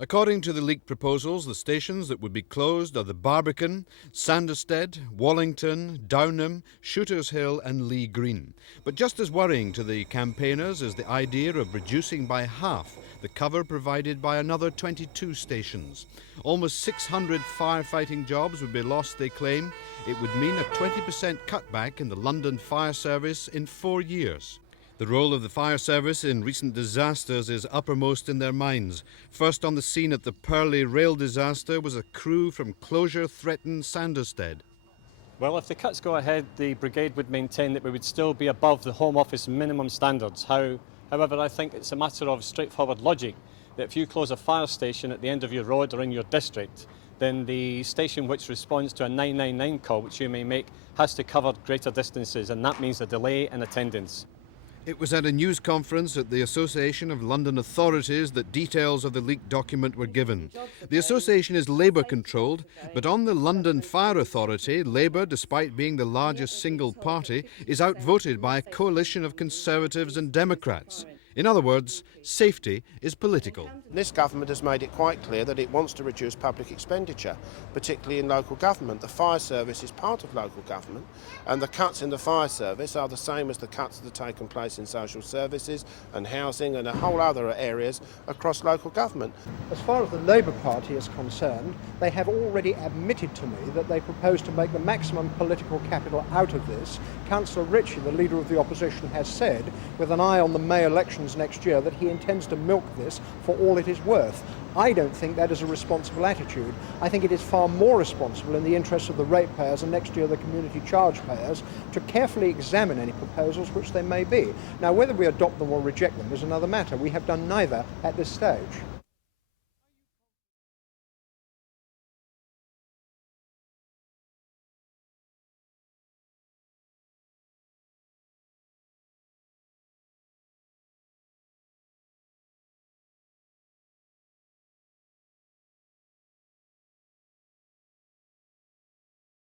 According to the leaked proposals, the stations that would be closed are the Barbican, Sanderstead, Wallington, Downham, Shooters Hill and Lee Green. But just as worrying to the campaigners is the idea of reducing by half the cover provided by another 22 stations. Almost 600 firefighting jobs would be lost, they claim. It would mean a 20% cutback in the London Fire Service in 4 years. The role of the fire service in recent disasters is uppermost in their minds. First on the scene at the Purley rail disaster was a crew from closure-threatened Sanderstead. Well, if the cuts go ahead, the brigade would maintain that we would still be above the Home Office minimum standards. However, I think it's a matter of straightforward logic that if you close a fire station at the end of your road or in your district, then the station which responds to a 999 call, which you may make, has to cover greater distances, and that means a delay in attendance. It was at a news conference at the Association of London Authorities that details of the leaked document were given. The association is Labour-controlled, but on the London Fire Authority, Labour, despite being the largest single party, is outvoted by a coalition of Conservatives and Democrats. In other words, safety is political. This government has made it quite clear that it wants to reduce public expenditure, particularly in local government. The fire service is part of local government, and the cuts in the fire service are the same as the cuts that have taken place in social services and housing and a whole other areas across local government. As far as the Labour Party is concerned, they have already admitted to me that they propose to make the maximum political capital out of this. Councillor Ritchie, the leader of the opposition, has said, with an eye on the May elections next year, that he intends to milk this for all it is worth. I don't think that is a responsible attitude. I think it is far more responsible in the interests of the ratepayers and next year the community charge payers to carefully examine any proposals which they may be. Now, whether we adopt them or reject them is another matter. We have done neither at this stage.